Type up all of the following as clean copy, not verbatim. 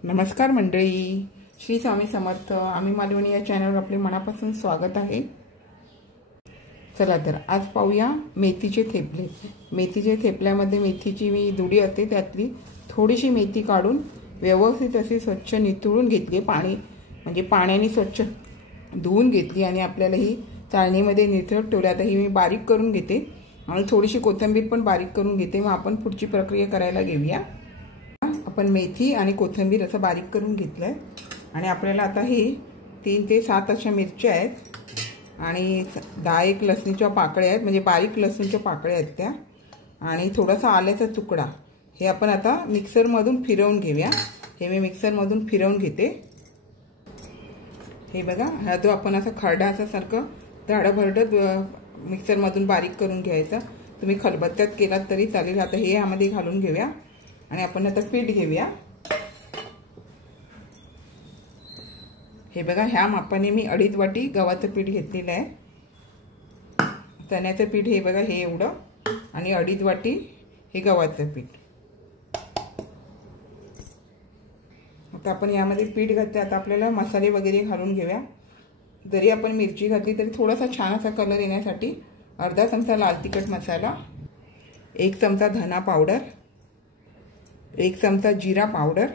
नमस्कार मंडळी, श्री स्वामी समर्थ. आम्ही मालवणी या चॅनलवर आपले मनापासून स्वागत आहे. चला तर आज पाहूया मेथीचे थेपले. मेथीचे थेपल्यामध्ये मेथीची मी दुडी असते त्यातली थोडीशी मेथी काढून व्यवस्थित अशी स्वच्छ नितळून घेतली. पाणी म्हणजे पाण्याने स्वच्छ धुवून घेतली आणि आपल्याला ही चाळणीमध्ये निथळत ठेवली. आता ही मी बारीक करून घेते आणि थोडीशी कोथिंबीर पण बारीक करून घेते. मग आपण पुढची प्रक्रिया करायला घेऊया. आपण मेथी आणि कोथिंबीर असं बारीक करून घेतलंय आणि आपल्याला आता ही 3 ते 7 अशा मिरच्या आहेत आणि 10-1 लसणीच्या पाकळ्या आहेत, म्हणजे बारीक लसणीच्या पाकळ्या आहेत त्या, आणि थोडासा आल्याचा तुकडा. हे आपण आता मिक्सरमधून फिरवून घेऊया. हे मी मिक्सरमधून फिरवून घेते. हे बघा, हा जो आपण असा खरडा सारखं धाडभरड मिक्सरमधून बारीक करून घ्यायचा. तुम्ही खलबत्त्यात केलात तरी चालेल. आता हे यामध्ये घालून घेऊया आणि आपण आता पीठ घेऊया. हे बघा, ह्या मापाने मी 2.5 वाटी गव्हाचं पीठ घेतलेलं आहे. चण्याचं पीठ हे बघा, हे एवढं, आणि 2.5 वाटी हे गव्हाचं पीठ. आता आपण यामध्ये पीठ घातले. आता आपल्याला मसाले वगैरे घालून घेऊया. जरी आपण मिरची घातली तरी थोडासा छान असा कलर येण्यासाठी अर्धा चमचा लाल तिखट मसाला, 1 चमचा धना पावडर, 1 चमचा जिरा पावडर,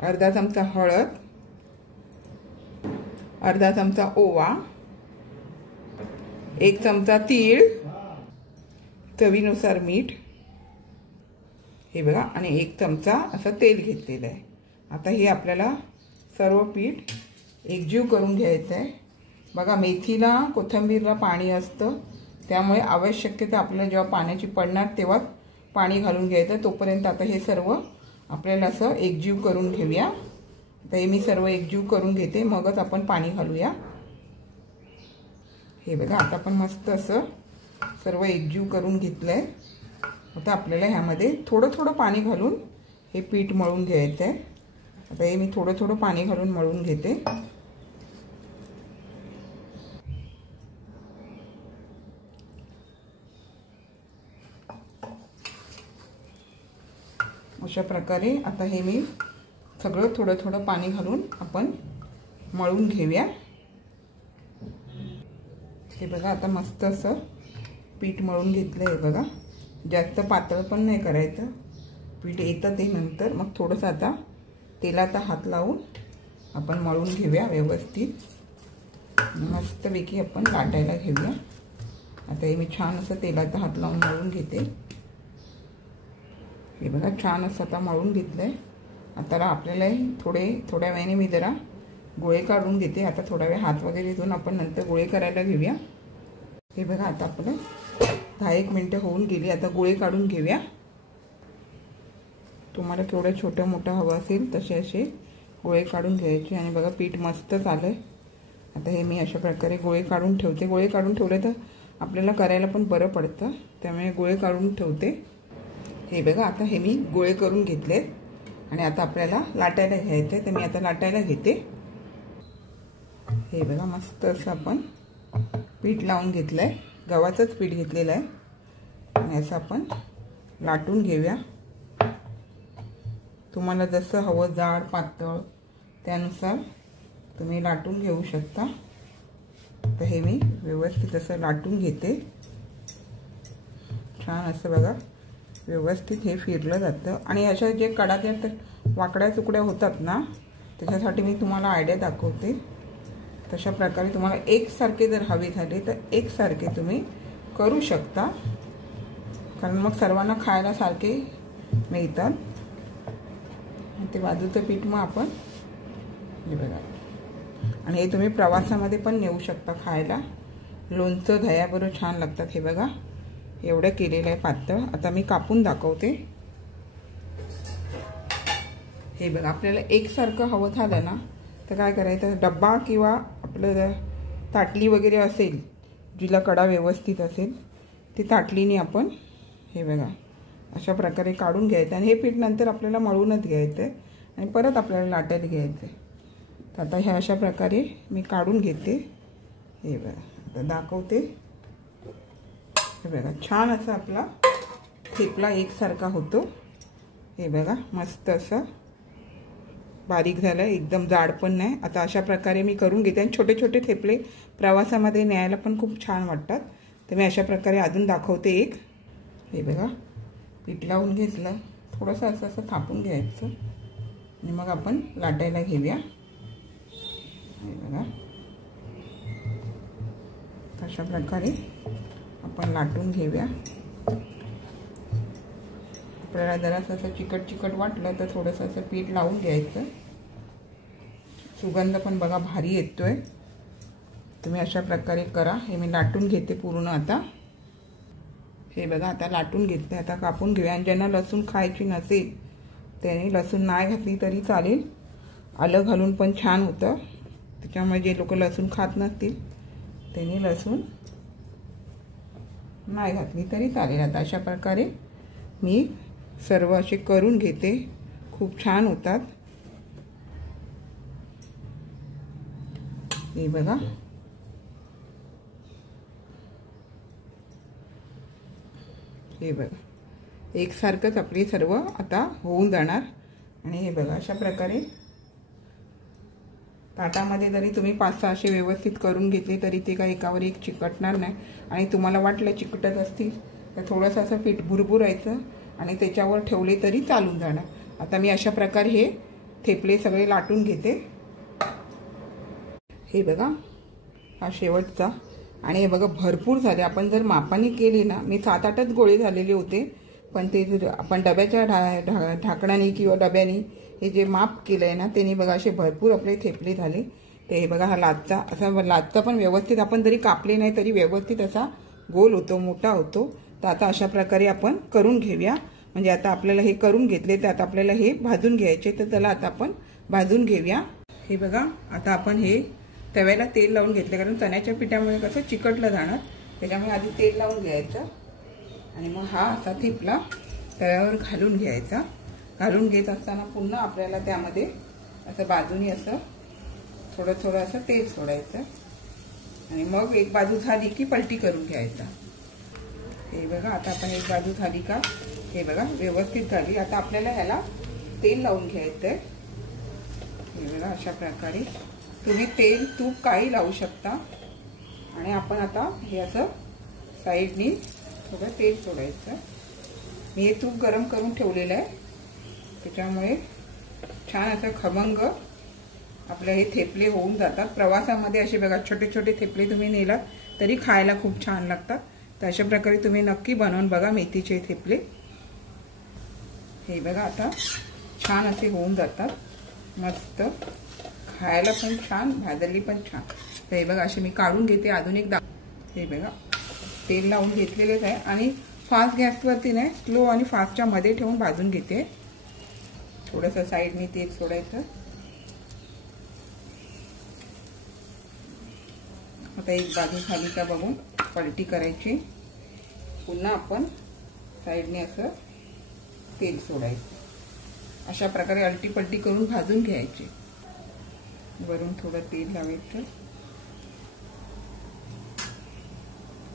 अर्धा चमचा हळद, अर्धा चमचा ओवा, 1 चमचा तीळ, चवीनुसार मीठ, हे बघा, आणि 1 चमचा असं तेल घेतलेलं आहे. आता हे आपल्याला सर्व पीठ एकजीव करून घ्यायचं आहे. बघा, मेथीला कोथिंबीरला पाणी असतं, त्यामुळे आवश्यकता आपल्याला जेव्हा पाण्याची पडणार तेव्हा पाणी घालून घ्यायचं. तोपर्यंत आता हे सर्व आपल्याला असं एकजीव करून घेऊया. आता हे मी सर्व एकजीव करून घेते, मगच आपण पाणी घालूया. हे बघा, आता आपण मस्त असं सर्व एकजीव करून घेतलंय. आता आपल्याला ह्यामध्ये थोडं थोडं पाणी घालून हे पीठ मळून घ्यायचं आहे. आता हे मी थोडं थोडं पाणी घालून मळून घेते. अशा प्रकारे आता हे मी सगळं थोडं थोडं पाणी घालून आपण मळून घेऊया. हे बघा, आता मस्त असं पीठ मळून घेतलं आहे. बघा, जास्त पातळ पण नाही करायचं. पीठ येतं ते नंतर. मग थोडंसं आता तेलाचा हात लावून आपण मळून घेऊया व्यवस्थित. मस्तपैकी आपण लाटायला घेऊया. आता हे मी छान असं तेलाचा हात लावून मळून घेते. हे बघा, छान असं आता मळून घेतलंय. आता आपल्याला थोड्या वेळाने मी जरा गोळे काढून घेते. आता थोडा वेळ हात वगैरे धुवून आपण नंतर गोळे करायला घेऊया. हे बघा, आता आपलं 10-1 मिनिटं होऊन गेली. आता गोळे काढून घेऊया. तुम्हाला केवढं छोटं मोठं हवं असेल तसे असे गोळे काढून घ्यायचे. आणि बघा, पीठ मस्त झालंय. आता हे मी अशा प्रकारे गोळे काढून ठेवते. गोळे काढून ठेवले तर आपल्याला करायला पण बरं पडतं, त्यामुळे गोळे काढून ठेवते. हे बघा, आता हे मी गोळे करून घेतलेत आणि आता आपल्याला लाटायला घ्यायचं आहे. तर मी आता लाटायला घेते. हे बघा, मस्त असं आपण पीठ लावून घेतलं आहे. गव्हाचंच पीठ घेतलेलं आहे आणि असं आपण लाटून घेऊया. तुम्हाला जसं हवं, जाड पातळ, त्यानुसार तुम्ही लाटून घेऊ शकता. तर हे मी व्यवस्थित असं लाटून घेते. छान असं बघा, व्यवस्थित हे फिरलं जातं. आणि अशा जे कडाक्या वाकड्या तुकड्या होतात ना, त्याच्यासाठी मी तुम्हाला आयडिया दाखवते. तशा प्रकारे तुम्हाला एकसारखे जर हवे झाले तर एकसारखे तुम्ही करू शकता, कारण मग सर्वांना खायला सारखे मिळतात. ते बाजूचं पीठ मग आपण हे बघा, आणि हे तुम्ही प्रवासामध्ये पण नेऊ शकता खायला. लोणचं दह्याबरोबर छान लागतात. हे बघा, एवढं केलेलं आहे पातळ. आता मी कापून दाखवते. हे बघा, आपल्याला एकसारखं हवं झालं ना तर काय करायचं, डब्बा किंवा आपलं ताटली वगैरे असेल जिला कडा व्यवस्थित असेल, ती ताटलीने आपण हे बघा अशा प्रकारे काढून घ्यायचं. आणि हे पीठ नंतर आपल्याला मळूनच घ्यायचं आहे आणि परत आपल्याला लाटायला घ्यायचं आहे. तर आता ह्या अशा प्रकारे मी काढून घेते. हे बघा, आता दाखवते. हे बघा, छान असा आपला थेपला एकसारखा होतो. हे बघा मस्त असं बारीक झालं, एकदम जाड पण नाही। आता अशा प्रकारे मी करून घेते आणि छोटे छोटे थेपले प्रवासामध्ये न्यायला पण खूप छान वाटतात। तर मी अशा प्रकारे अजून दाखवते एक। हे बघा पीठ लावून घेतलं, थोडंसं असं असं थापून घ्यायचं आणि मग आपण लाटायला घेऊया। हे बघा अशा प्रकारे आपण लाटून घेऊया। आपल्याला जरासं असं चिकट चिकट वाटलं तर थोडंसं असं पीठ लावून घ्यायचं। सुगंध पण बघा भारी येतोय। तुम्ही अशा प्रकारे करा। हे मी लाटून घेते पूर्ण आता। हे बघा आता लाटून घेतले, आता कापून घेऊया। आणि ज्यांना लसूण खायची नसेल त्याने लसूण नाही घातली तरी चालेल, आलं घालून पण छान होतं। त्याच्यामुळे जे लोक लसूण खात नसतील त्यांनी लसूण नाही घातली तरी चालेल। आता अशा प्रकारे मी सर्व असे करून घेते, खूप छान होतात। हे बघा हे बघा एकसारखंच आपली सर्व आता होऊन जाणार। आणि हे बघा अशा प्रकारे ताटामध्ये जरी तुम्ही 5-6 असे व्यवस्थित करून घेतले तरी ते काही एकावर एक चिकटणार नाही। आणि तुम्हाला वाटलं चिकटत असतील तर थोडंसं असं पीठ भुरभुरायचं आणि त्याच्यावर ठेवले तरी चालून जाणार। आता मी अशा प्रकारे हे थेपले सगळे लाटून घेते। हे बघा हा शेवटचा, आणि हे बघा भरपूर झाले। आपण जर मापाने केले ना, मी 7-8च गोळे झालेले होते, पण ते आपण डब्याच्या ढाकणाने किंवा डब्याने हे जे माप केलंय ना त्याने बघा असे भरपूर आपले थेपले झाले। ते हे बघा हा लाटचा असा लाटचा पण व्यवस्थित आपण जरी कापले नाही तरी व्यवस्थित असा गोल होतो, मोठा होतो। तर आता अशा प्रकारे आपण करून घेऊया। म्हणजे आता आपल्याला हे करून घेतले तर आता आपल्याला हे भाजून घ्यायचे। तर चला आता आपण भाजून घेऊया। हे बघा आता आपण हे तव्याला तेल लावून घेतले, कारण चण्याच्या पिठामुळे कसं चिकटलं जाणार, त्याच्यामुळे आधी तेल लावून घ्यायचं आणि मग हा असा थेपला तव्यावर घालून घ्यायचा। घालून घेत असताना पुन्हा आपल्याला त्यामध्ये असं बाजूनी असं थोडं थोडं असं तेल सोडायचं आणि मग एक बाजू झाली की पलटी करून घ्यायचा। हे बघा आता आपण एक बाजू झाली का, हे बघा व्यवस्थित झाली। आता आपल्याला ह्याला तेल लावून घ्यायचंय। हे बघा अशा प्रकारे तुम्ही तेल तूप काही लावू शकता। आणि आपण आता हे असं साईडनी थोडं तेल सोडायचं। मी हे तूप गरम करून ठेवलेलं आहे, त्याच्यामुळे छान असं खमंग आपले हे थेपले होऊन जातात। प्रवासामध्ये असे बघा छोटे छोटे थेपले तुम्ही नेलात तरी खायला खूप छान लागतात। तर अशा प्रकारे तुम्ही नक्की बनवून बघा मेथीचे थेपले। हे बघा आता छान असे होऊन जातात, मस्त खायला पण छान, भाजली पण छान। तर हे बघा असे मी काढून घेते। अजून एक हे बघा तेल लावून घेतलेलेच आहे आणि फास्ट गॅसवरती नाही, स्लो आणि फास्टच्या मध्ये ठेवून भाजून घेते। थोडंसं साईडनी तेल सोडायचं। आता एक बाजू झाली का बघून पलटी करायची, पुन्हा आपण साईडने असं तेल सोडायचं। अशा प्रकारे अलटी पलटी करून भाजून घ्यायची। वरून थोडं तेल लावायचं,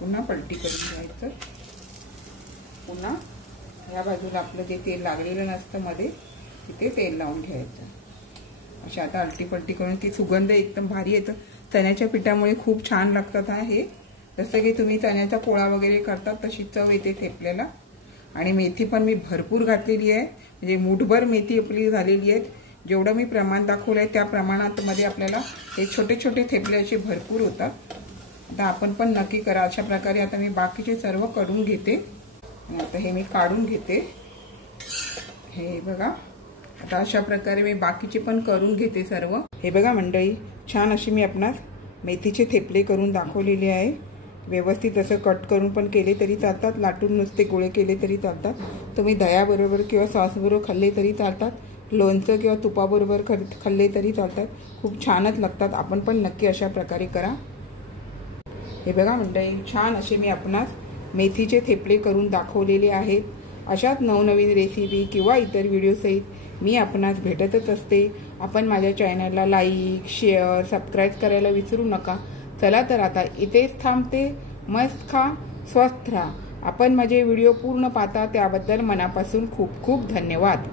पुन्हा पलटी करून घ्यायचं। पुन्हा या बाजूला आपलं जे तेल लागलेलं नसतं मध्ये तिथे तेल लावून घ्यायचं। अशा आता अलटी पलटी करून ती सुगंध एकदम भारी येतं। चण्याच्या पिठामुळे खूप छान लागतात हे। जसं की तुम्ही चण्याचा पोळा वगैरे करतात तशी चव येते थेपल्याला। आणि मेथी पण मी भरपूर घातलेली आहे, म्हणजे मुठभर मेथी आपली झालेली आहे। जेवढं मी प्रमाण दाखवलं आहे त्या प्रमाणात मध्ये आपल्याला हे छोटे छोटे थेपले असे भरपूर होतात। आता आपण पण नक्की करा अशा प्रकारे। आता मी बाकीचे सर्व करून घेते आणि आता हे मी काढून घेते। हे बघा आता अशा प्रकारे मी बाकीचे पण करून घेते सर्व। हे बघा मंडळी छान अशी मी आपणास मेथीचे थेपले करून दाखवलेले आहे। व्यवस्थित असं कट करून पण केले तरी चालतात, लाटून नुसते गोळे केले तरी चालतात, तुम्ही दह्याबरोबर किंवा सॉसबरोबर खाल्ले तरी चालतात, लोणचं किंवा तुपाबरोबर खाल्ले तरी चालतात, खूप छानच लागतात। आपण पण नक्की अशा प्रकारे करा। हे बघा मंडळी छान असे मी आपणास मेथीचे थेपले करून दाखवलेले आहेत। अशाच नवनवीन रेसिपी किंवा इतर व्हिडिओसहित मी आपणास भेटतच असते। आपण माझ्या चॅनलला लाईक शेअर सबस्क्राईब करायला विसरू नका। चला तर आता इथेच थांबते। मस्त खा, स्वस्थ राहा आपण माझे व्हिडिओ पूर्ण पाहता त्याबद्दल मनापासून खूप खूप धन्यवाद.